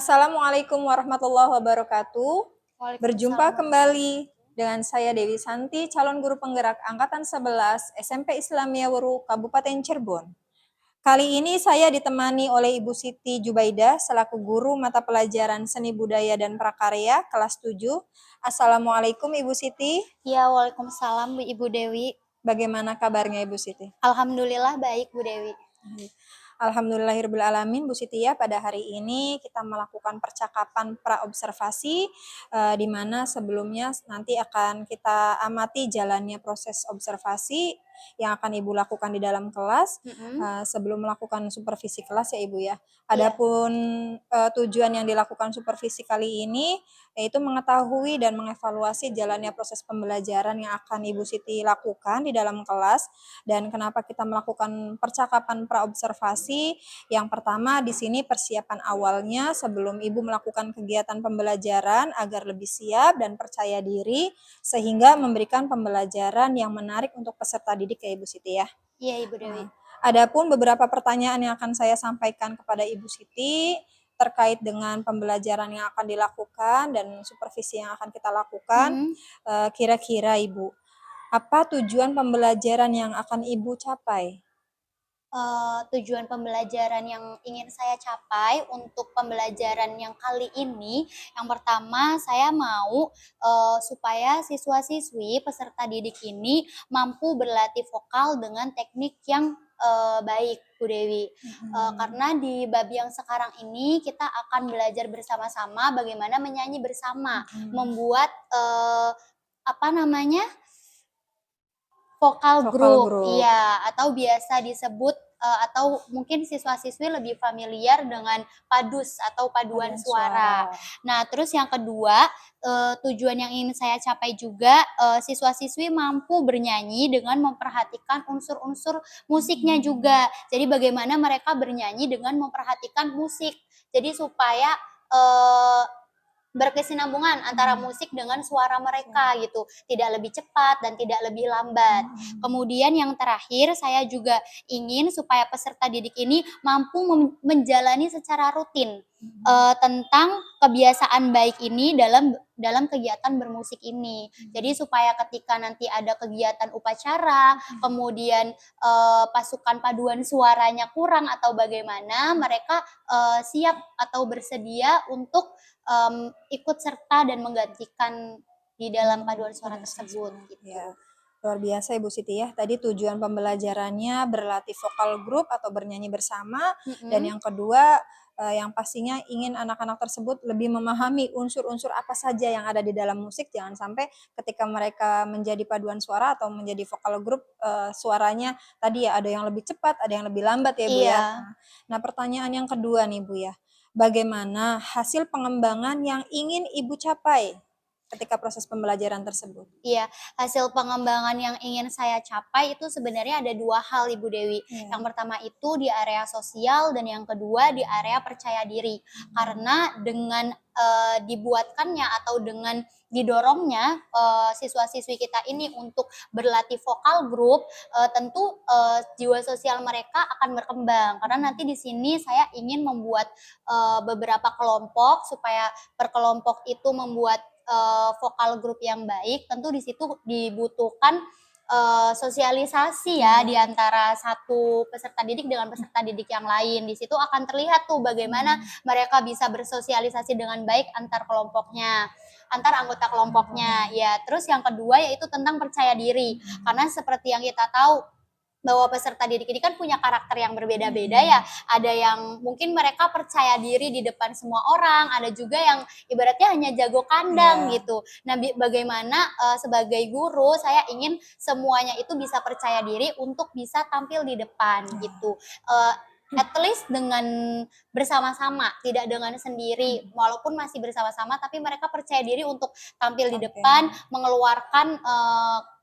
Assalamualaikum warahmatullahi wabarakatuh. Berjumpa Waalaikumsalam kembali dengan saya Dewi Santi, calon guru penggerak Angkatan 11 SMP Islamiyah Weru, Kabupaten Cirebon. Kali ini saya ditemani oleh Ibu Siti Jubaidah selaku guru mata pelajaran Seni Budaya dan Prakarya kelas 7. Assalamualaikum Ibu Siti. Ya, waalaikumsalam Bu Ibu Dewi. Bagaimana kabarnya Ibu Siti? Alhamdulillah baik Bu Dewi. Alhamdulillahirrahmanirrahim Bu Siti ya, pada hari ini kita melakukan percakapan praobservasi di mana sebelumnya nanti akan kita amati jalannya proses observasi yang akan Ibu lakukan di dalam kelas sebelum melakukan supervisi kelas ya Ibu ya. Adapun tujuan yang dilakukan supervisi kali ini yaitu mengetahui dan mengevaluasi jalannya proses pembelajaran yang akan Ibu Siti lakukan di dalam kelas. Dan kenapa kita melakukan percakapan praobservasi? Yang pertama di sini persiapan awalnya sebelum Ibu melakukan kegiatan pembelajaran agar lebih siap dan percaya diri sehingga memberikan pembelajaran yang menarik untuk peserta didik ya Ibu Siti ya. Iya Ibu Dewi. Adapun beberapa pertanyaan yang akan saya sampaikan kepada Ibu Siti terkait dengan pembelajaran yang akan dilakukan dan supervisi yang akan kita lakukan. Kira-kira Ibu, apa tujuan pembelajaran yang akan Ibu capai? Tujuan pembelajaran yang ingin saya capai untuk pembelajaran yang kali ini, yang pertama saya mau supaya siswa-siswi peserta didik ini mampu berlatih vokal dengan teknik yang baik Bu Dewi. Karena di bab yang sekarang ini kita akan belajar bersama-sama bagaimana menyanyi bersama, membuat vokal group, iya, atau biasa disebut atau mungkin siswa-siswi lebih familiar dengan padus atau paduan suara. Nah, terus yang kedua, tujuan yang ingin saya capai juga siswa-siswi mampu bernyanyi dengan memperhatikan unsur-unsur musiknya juga. Jadi bagaimana mereka bernyanyi dengan memperhatikan musik. Jadi supaya berkesinambungan antara musik dengan suara mereka gitu, tidak lebih cepat dan tidak lebih lambat. Kemudian yang terakhir saya juga ingin supaya peserta didik ini mampu menjalani secara rutin tentang kebiasaan baik ini dalam kegiatan bermusik ini. Jadi supaya ketika nanti ada kegiatan upacara, kemudian pasukan paduan suaranya kurang atau bagaimana, mereka siap atau bersedia untuk ikut serta dan menggantikan di dalam paduan suara tersebut gitu. Ya, luar biasa Ibu Siti ya. Tadi tujuan pembelajarannya berlatih vokal grup atau bernyanyi bersama, dan yang kedua yang pastinya ingin anak-anak tersebut lebih memahami unsur-unsur apa saja yang ada di dalam musik. Jangan sampai ketika mereka menjadi paduan suara atau menjadi vokal grup suaranya tadi ya ada yang lebih cepat, ada yang lebih lambat ya Bu ya. Nah, pertanyaan yang kedua nih Bu ya. Bagaimana hasil pengembangan yang ingin Ibu capai ketika proses pembelajaran tersebut? Iya, hasil pengembangan yang ingin saya capai itu sebenarnya ada dua hal Ibu Dewi. Yang pertama itu di area sosial dan yang kedua di area percaya diri. Karena dengan dibuatkannya atau dengan didorongnya siswa-siswi kita ini untuk berlatih vokal grup, tentu jiwa sosial mereka akan berkembang. Karena nanti di sini saya ingin membuat beberapa kelompok supaya per kelompok itu membuat vokal grup yang baik. Tentu di situ dibutuhkan sosialisasi ya di antara satu peserta didik dengan peserta didik yang lain. Di situ akan terlihat tuh bagaimana mereka bisa bersosialisasi dengan baik antar kelompoknya, antar anggota kelompoknya. Ya, terus yang kedua yaitu tentang percaya diri. Karena seperti yang kita tahu bahwa peserta didik ini kan punya karakter yang berbeda-beda ya. Ada yang mungkin mereka percaya diri di depan semua orang, ada juga yang ibaratnya hanya jago kandang gitu. Nah, bagaimana sebagai guru saya ingin semuanya itu bisa percaya diri untuk bisa tampil di depan gitu. At least dengan bersama-sama, tidak dengan sendiri, walaupun masih bersama-sama tapi mereka percaya diri untuk tampil di depan, mengeluarkan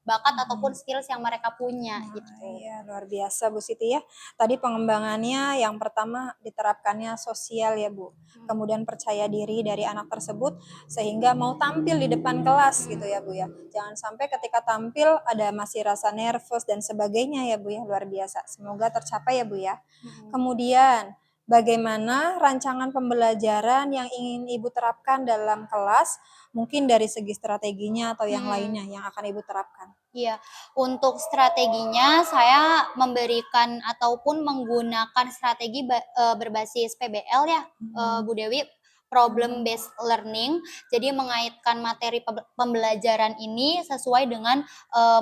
bakat ataupun skills yang mereka punya gitu. Iya, luar biasa Bu Siti ya. Tadi pengembangannya yang pertama diterapkannya sosial ya Bu. Kemudian percaya diri dari anak tersebut sehingga mau tampil di depan kelas gitu ya Bu ya. Jangan sampai ketika tampil ada masih rasa nervous dan sebagainya ya Bu ya, luar biasa. Semoga tercapai ya Bu ya. Kemudian bagaimana rancangan pembelajaran yang ingin Ibu terapkan dalam kelas, mungkin dari segi strateginya atau yang lainnya yang akan Ibu terapkan? Iya, untuk strateginya saya memberikan ataupun menggunakan strategi berbasis PBL ya, Bu Dewi, problem based learning. Jadi mengaitkan materi pembelajaran ini sesuai dengan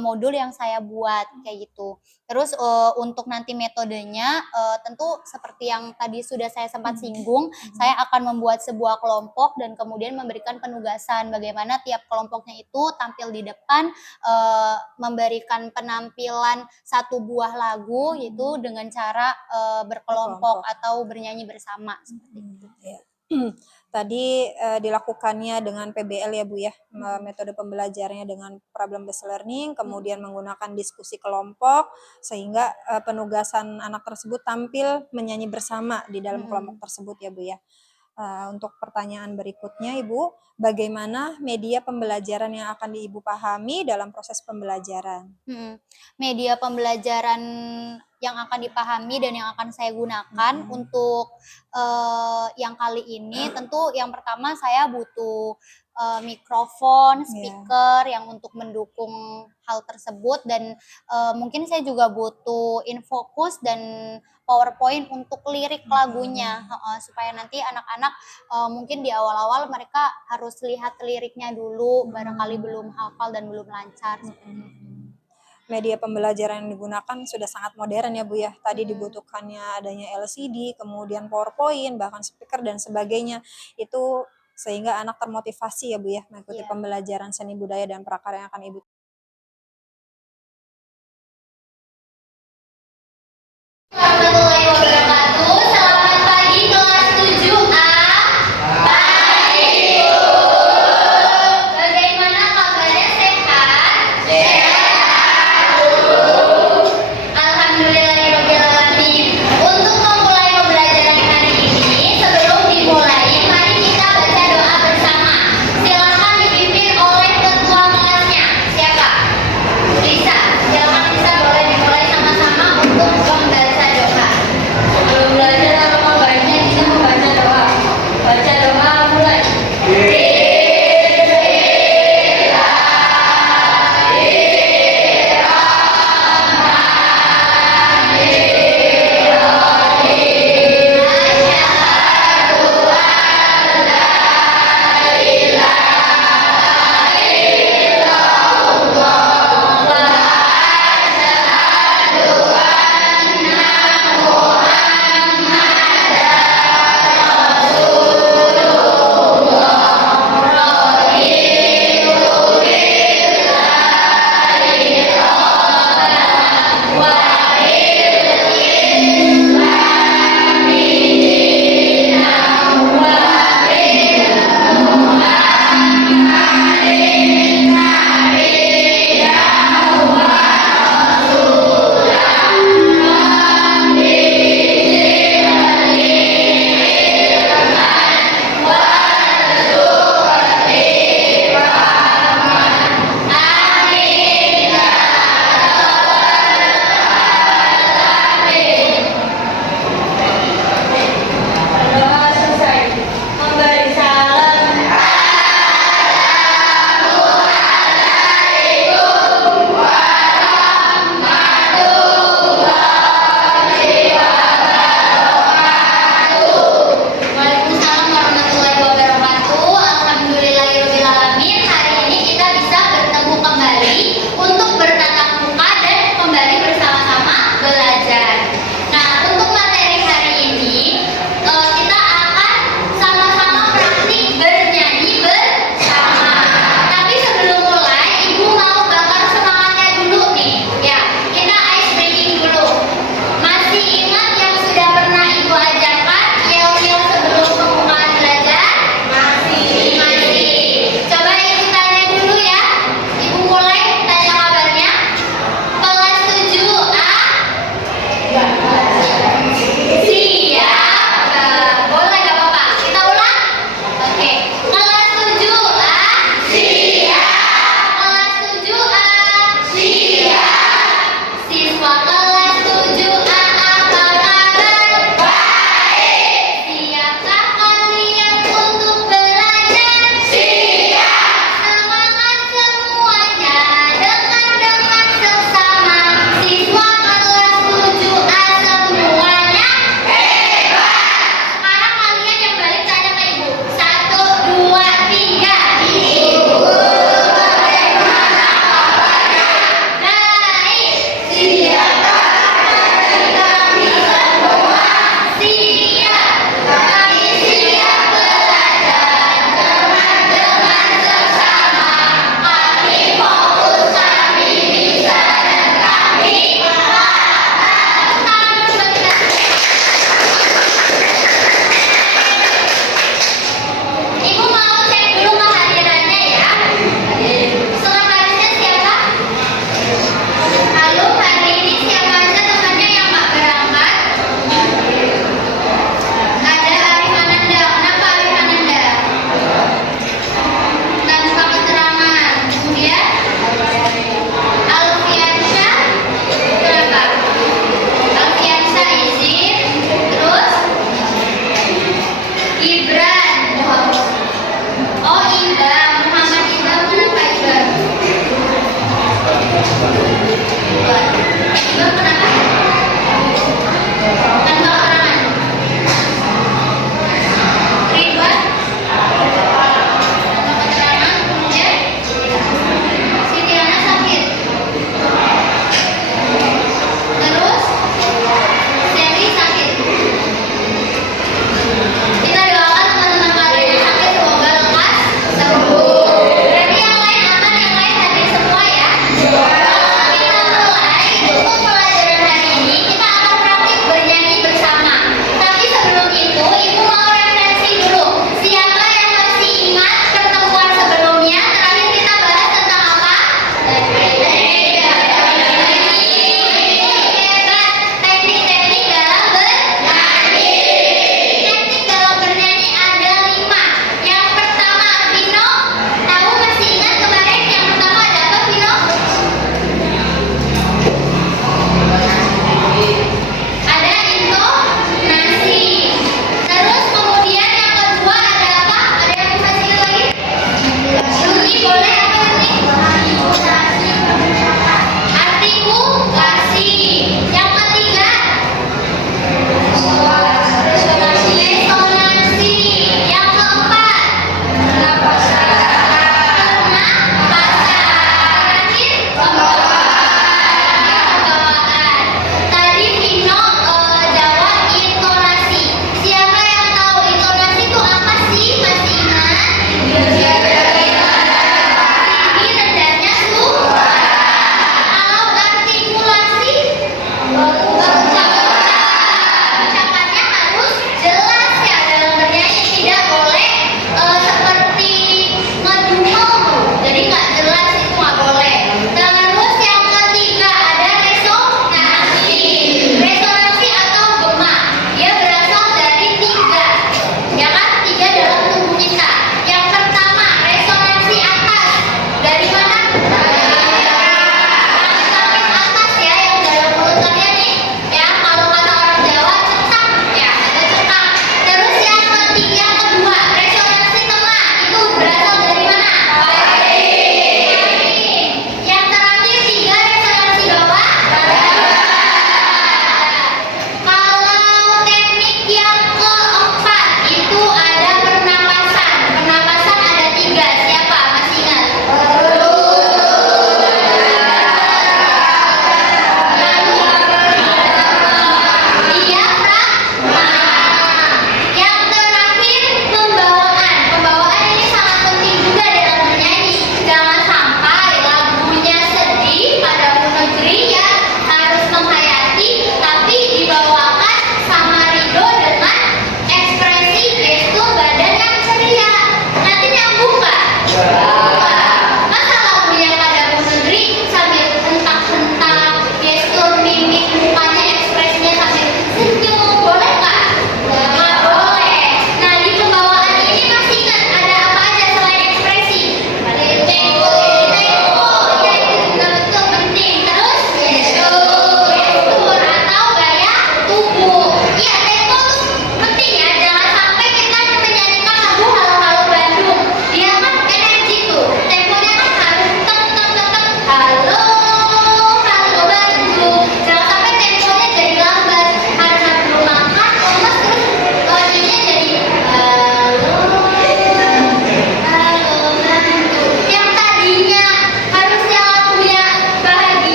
modul yang saya buat kayak gitu. Terus untuk nanti metodenya tentu seperti yang tadi sudah saya sempat singgung, saya akan membuat sebuah kelompok dan kemudian memberikan penugasan bagaimana tiap kelompoknya itu tampil di depan, memberikan penampilan satu buah lagu gitu dengan cara berkelompok atau bernyanyi bersama seperti itu. Ya. Tadi dilakukannya dengan PBL ya Bu ya, metode pembelajarannya dengan problem based learning, kemudian menggunakan diskusi kelompok sehingga penugasan anak tersebut tampil menyanyi bersama di dalam kelompok tersebut ya Bu ya. Untuk pertanyaan berikutnya Ibu, bagaimana media pembelajaran yang akan Ibu pahami dalam proses pembelajaran? Media pembelajaran yang akan dipahami dan yang akan saya gunakan untuk yang kali ini tentu yang pertama saya butuh mikrofon, speaker yang untuk mendukung hal tersebut dan mungkin saya juga butuh InFocus dan PowerPoint untuk lirik lagunya supaya nanti anak-anak mungkin di awal-awal mereka harus lihat liriknya dulu, barangkali belum hafal dan belum lancar. Media pembelajaran yang digunakan sudah sangat modern ya Bu ya. Tadi dibutuhkannya adanya LCD, kemudian PowerPoint, bahkan speaker dan sebagainya. Itu sehingga anak termotivasi ya Bu ya mengikuti pembelajaran seni budaya dan prakarya yang akan Ibu. Warahmatullahi wabarakatuh. Selamat pagi kelas 7A. Baik, Ibu. Bagaimana kabarnya, sehat? Sehat, Bu. Alhamdulillahirrahmanirrahim. Untuk memulai pembelajaran hari ini, sebelum dimulai, mari kita baca doa bersama. Silakan dipimpin oleh ketua kelasnya. Siapa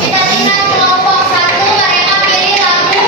Kita lihat kelompok satu, mereka pilih lagu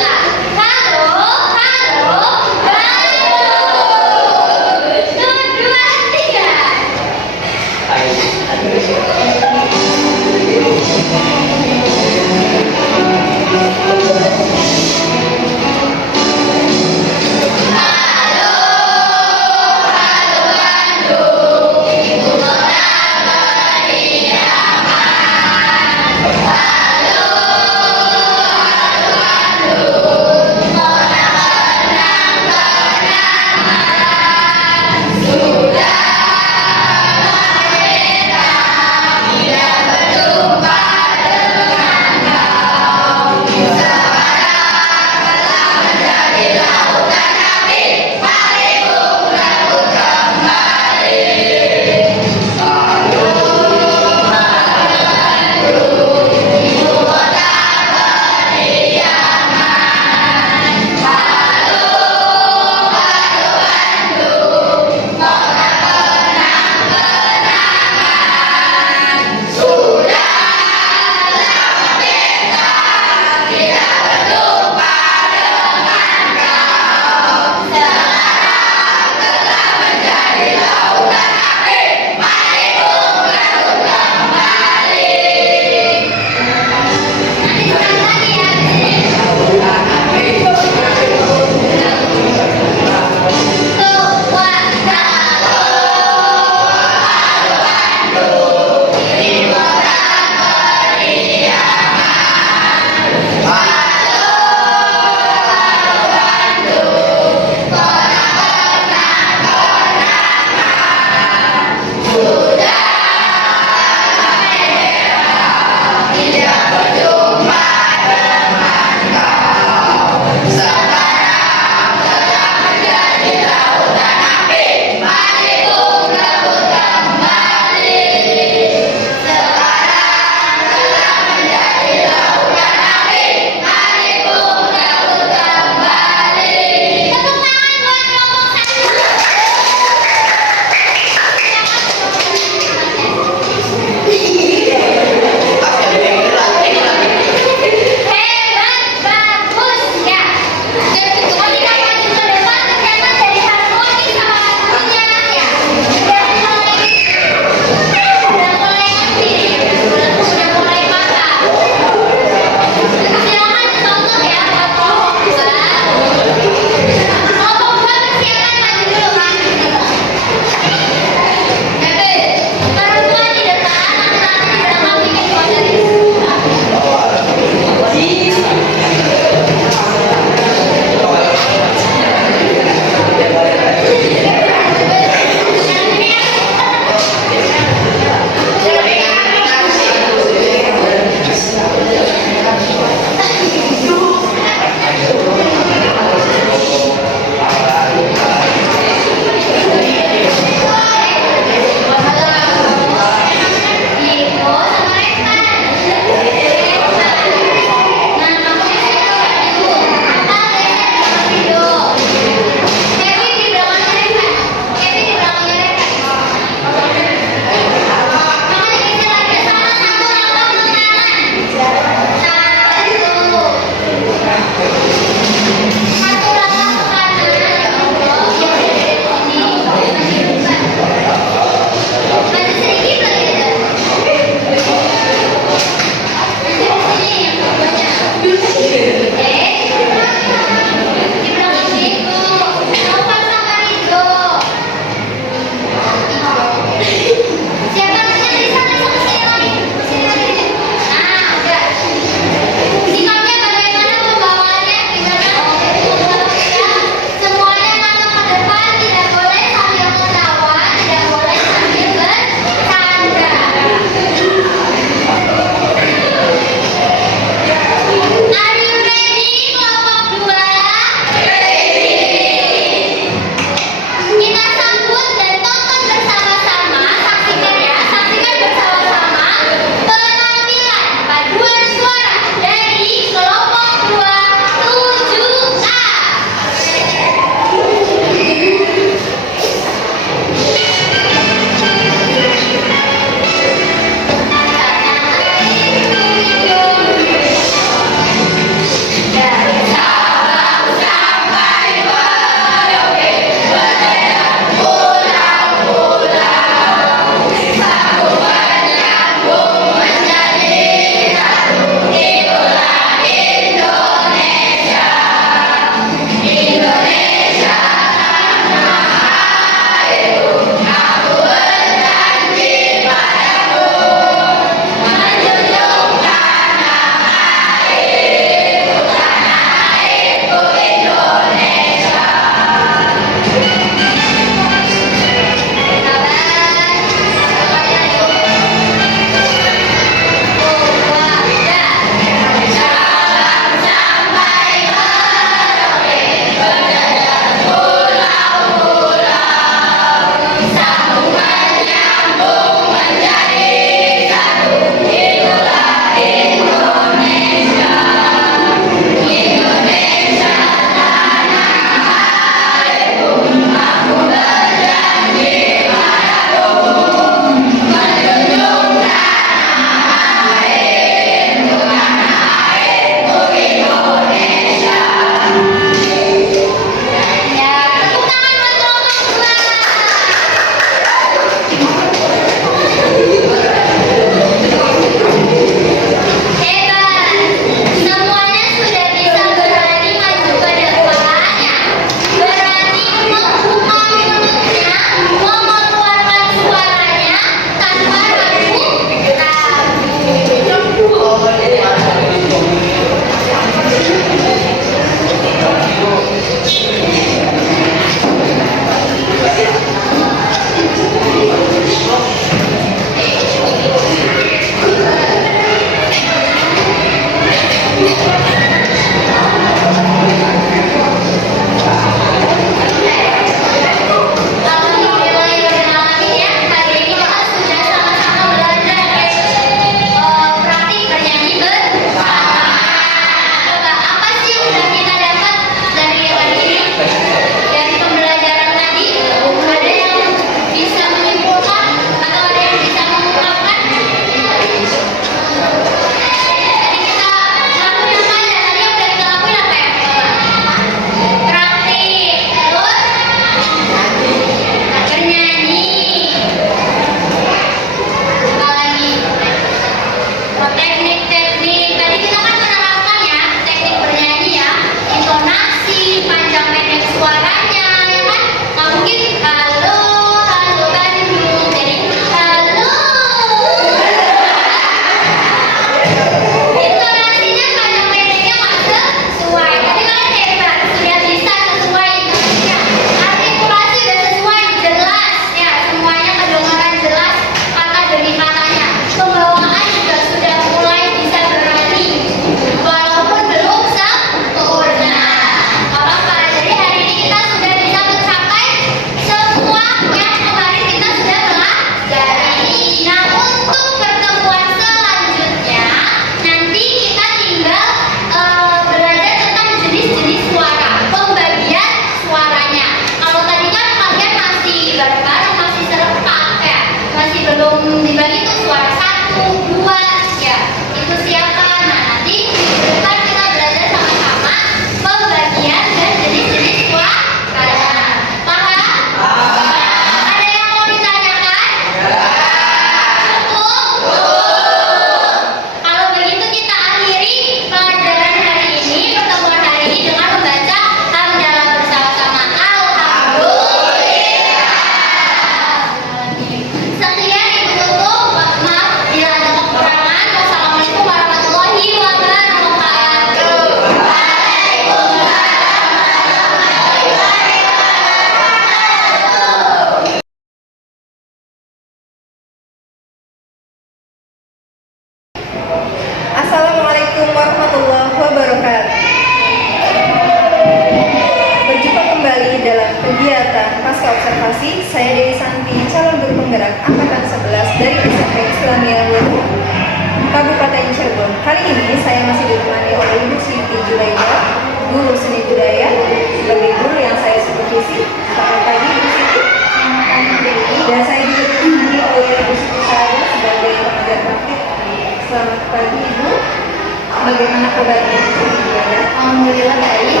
Alhamdulillah baik.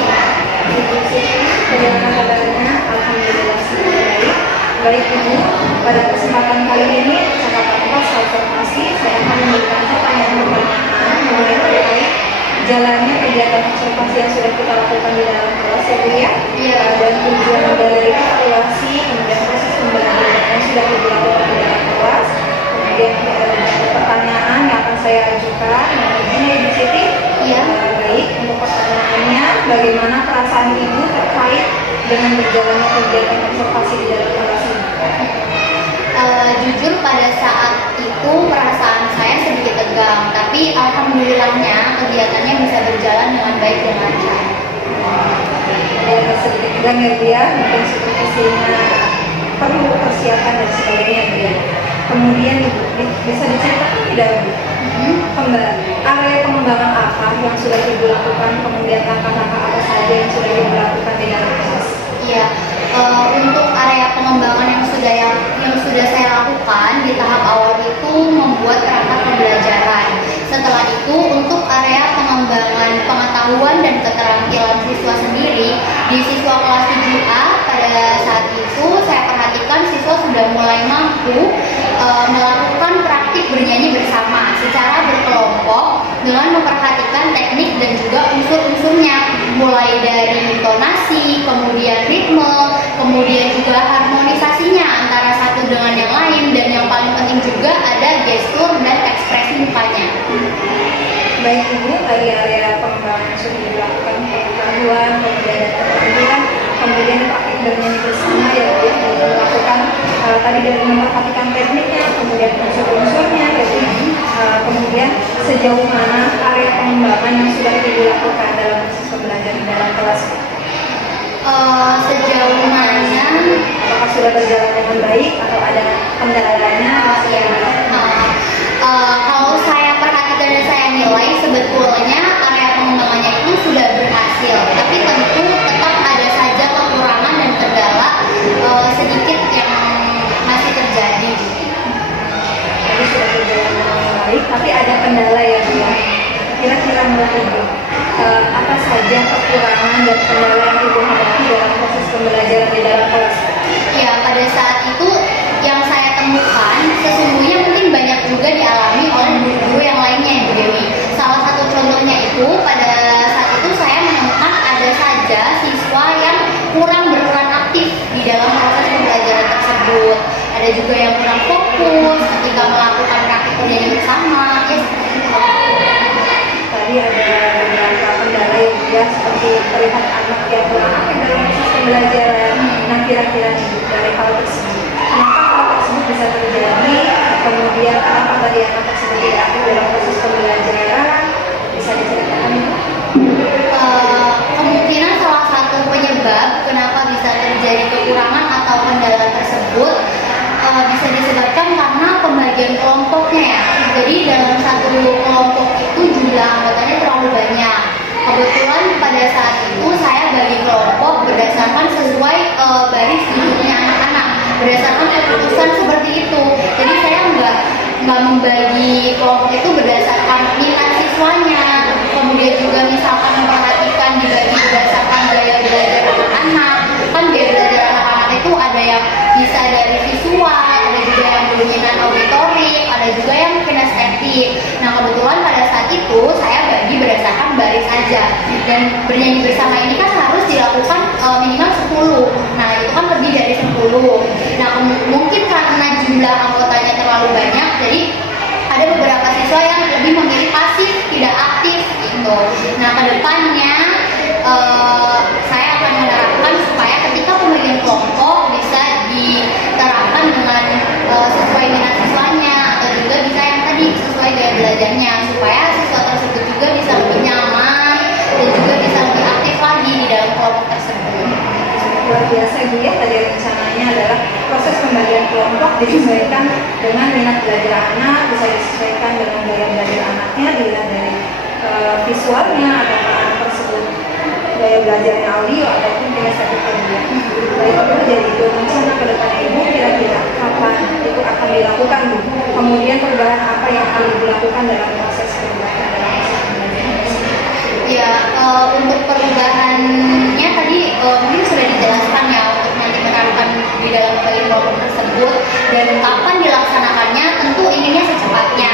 Ibu Siti, bagaimana kabarnya? Alhamdulillah semua baik. Baik Ibu, pada kesempatan kali ini percakapan kelas observasi saya akan memberikan pertanyaan mulai terkait jalannya kegiatan observasi yang sudah kita lakukan di dalam kelas ya Bu ya. Iya. Dan tujuan dari evaluasi kemudian proses pembelajaran yang sudah Ibu lakukan di dalam kelas. Kemudian pertanyaan yang akan saya ajukan, begini Ibu Siti. Iya. Baik, untuk pertanyaannya, bagaimana perasaan Ibu terkait dengan berjalannya kegiatan observasi di dalam kelas ini? Jujur pada saat itu perasaan saya sedikit tegang, tapi alhamdulillahnya kegiatannya bisa berjalan dengan baik dan lancar. Ada sedikit tegang ya Bu ya, mungkin situasinya perlu persiapan dan sebagainya Bu ya. Kemudian Ibu, bisa diceritakan tidak Bu? Area pengembangan apa yang sudah Ibu lakukan, kemudian langkah-langkah apa saja yang sudah Ibu lakukan di dalam kelas? Iya, untuk area pengembangan yang sudah saya lakukan di tahap awal itu membuat perangkat pembelajaran. Setelah itu untuk area pengembangan pengetahuan dan keterampilan siswa sendiri di siswa kelas 7A pada saat itu saya perhatikan siswa sudah mulai mampu melakukan praktik bernyanyi bersama secara berkelompok dengan memperhatikan teknik dan juga unsur-unsurnya, mulai dari intonasi, kemudian ritme, kemudian juga harmonisasinya antara satu dengan yang lain, dan yang paling penting juga ada gestur dan ekspresi mukanya. Baik Ibu, dari area pengembangan yang sudah dilakukan pengetahuan, kemudian ada keterampilan, kemudian praktik bernyanyi bersama ya Bu ya, melakukan tadi dari memperhatikan tekniknya, kemudian unsur-unsurnya, kemudian sejauh mana area pengembangan yang sudah Ibu lakukan dalam proses pembelajaran dalam kelas? Sejauh mana? Apakah sudah berjalan dengan baik atau ada kendalanya? Kalau saya perhatikan dan saya nilai sebetulnya area pengembangannya itu sudah berhasil, tapi tentu tetap ada saja kekurangan dan kendala sedikit yang masih terjadi. Jadi sudah berjalan dengan baik, tapi ada kendala ya Bu ya. Kira-kira menurut Ibu, apa saja kekurangan dan kendala yang Ibu hadapi dalam proses pembelajaran di dalam kelas? Ya, pada saat itu yang saya temukan sesungguhnya mungkin banyak juga dialami oleh guru-guru yang lainnya Ibu Dewi. Salah satu contohnya itu pada saat itu saya menemukan ada saja siswa yang kurang berperan aktif di dalam proses pembelajaran tersebut. Ada juga yang kurang fokus ketika melakukan praktik bernyanyi bersama. Ya, seperti itu. Tadi ada beberapa kendala yang juga seperti terlihat anak yang kurang aktif dalam proses pembelajaran. Nah kira-kira Ibu dari hal tersebut, kenapa hal tersebut bisa terjadi? Kemudian kenapa tadi anak tersebut tidak aktif dalam proses pembelajaran? Bisa diceritakan Ibu? Kemungkinan salah satu penyebab kenapa bisa terjadi kekurangan atau kendala tersebut bisa disebabkan karena pembagian kelompoknya ya. Jadi dalam satu kelompok itu jumlah anggotanya terlalu banyak. Kebetulan pada saat itu saya bagi kelompok berdasarkan sesuai baris duduknya anak-anak, berdasarkan keputusan seperti itu. Jadi saya nggak membagi kelompok itu berdasarkan minat siswanya, kemudian juga misalkan memperhatikan dibagi berdasarkan gaya belajar anak-anak. Kan gaya belajar anak-anak itu ada yang bisa dari visual, ada juga yang dominan auditorik, ada juga yang kinestetik. Nah kebetulan pada saat itu saya bagi berdasarkan baris saja, dan bernyanyi bersama ini kan harus dilakukan minimal 10. Nah itu kan lebih dari 10. Nah mungkin karena jumlah anggotanya terlalu banyak, jadi ada beberapa siswa yang lebih memilih pasif, tidak aktif gitu. Nah kedepannya saya akan menerapkan supaya ketika pembagian kelompok bisa diterapkan dengan sesuai minat siswanya, atau juga bisa yang tadi sesuai gaya belajarnya, supaya siswa tersebut juga bisa lebih nyaman dan juga bisa lebih aktif lagi di dalam kelompok tersebut. Luar biasa Bu ya, tadi rencananya adalah proses pembagian kelompok disesuaikan dengan minat belajar anak, bisa disesuaikan dengan gaya belajar anaknya, dilihat dari visualnya atau anak tersebut gaya belajarnya audio ataupun kinestetik dia. Baik Bu, jadi itu rencana ke depan Ibu kira-kira kapan itu akan dilakukan Bu? Kemudian perubahan apa yang akan Ibu lakukan dalam proses pembelajaran dalam proses pembelajaran? Ya, Untuk perubahannya tadi mungkin sudah dijelaskan ya untuk nanti menerapkan di dalam bayi program tersebut, dan kapan dilaksanakannya tentu inginnya secepatnya.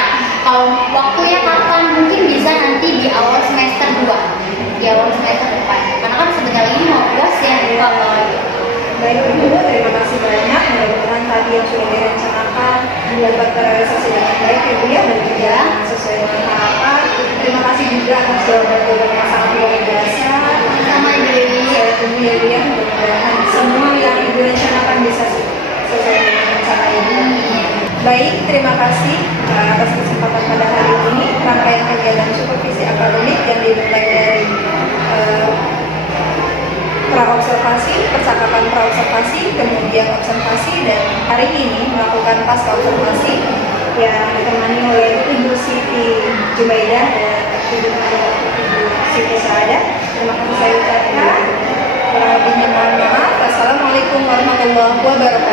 Kalau waktunya kapan, mungkin bisa nanti di awal semester 2, di awal semester depan, karena kan sebentar lagi mau UAS ya. Baik Ibu, terima kasih banyak. Mudah-mudahan tadi yang sudah direncanakan dapat terrealisasi dengan baik ya Bu ya, dan juga sesuai dengan harapan. Terima kasih juga atas jawaban-jawaban yang sangat luar biasa. Sama Ibu Dewi. Saya tunggu ya Bu ya, mudah-mudahan semua yang Ibu rencanakan bisa sesuai dengan rencana Ibu. Baik, terima kasih atas kesempatan pada hari ini. Rangkaian kegiatan supervisi akademik yang dimulai dari praobservasi, percakapan praobservasi, kemudian observasi, dan hari ini melakukan pasca observasi yang ditemani oleh Ibu Siti Jubaidah dan Ibu Siti Saadah. Terima kasih saya ucapkan. Kurang lebihnya mohon maaf. Wassalamualaikum warahmatullahi wabarakatuh.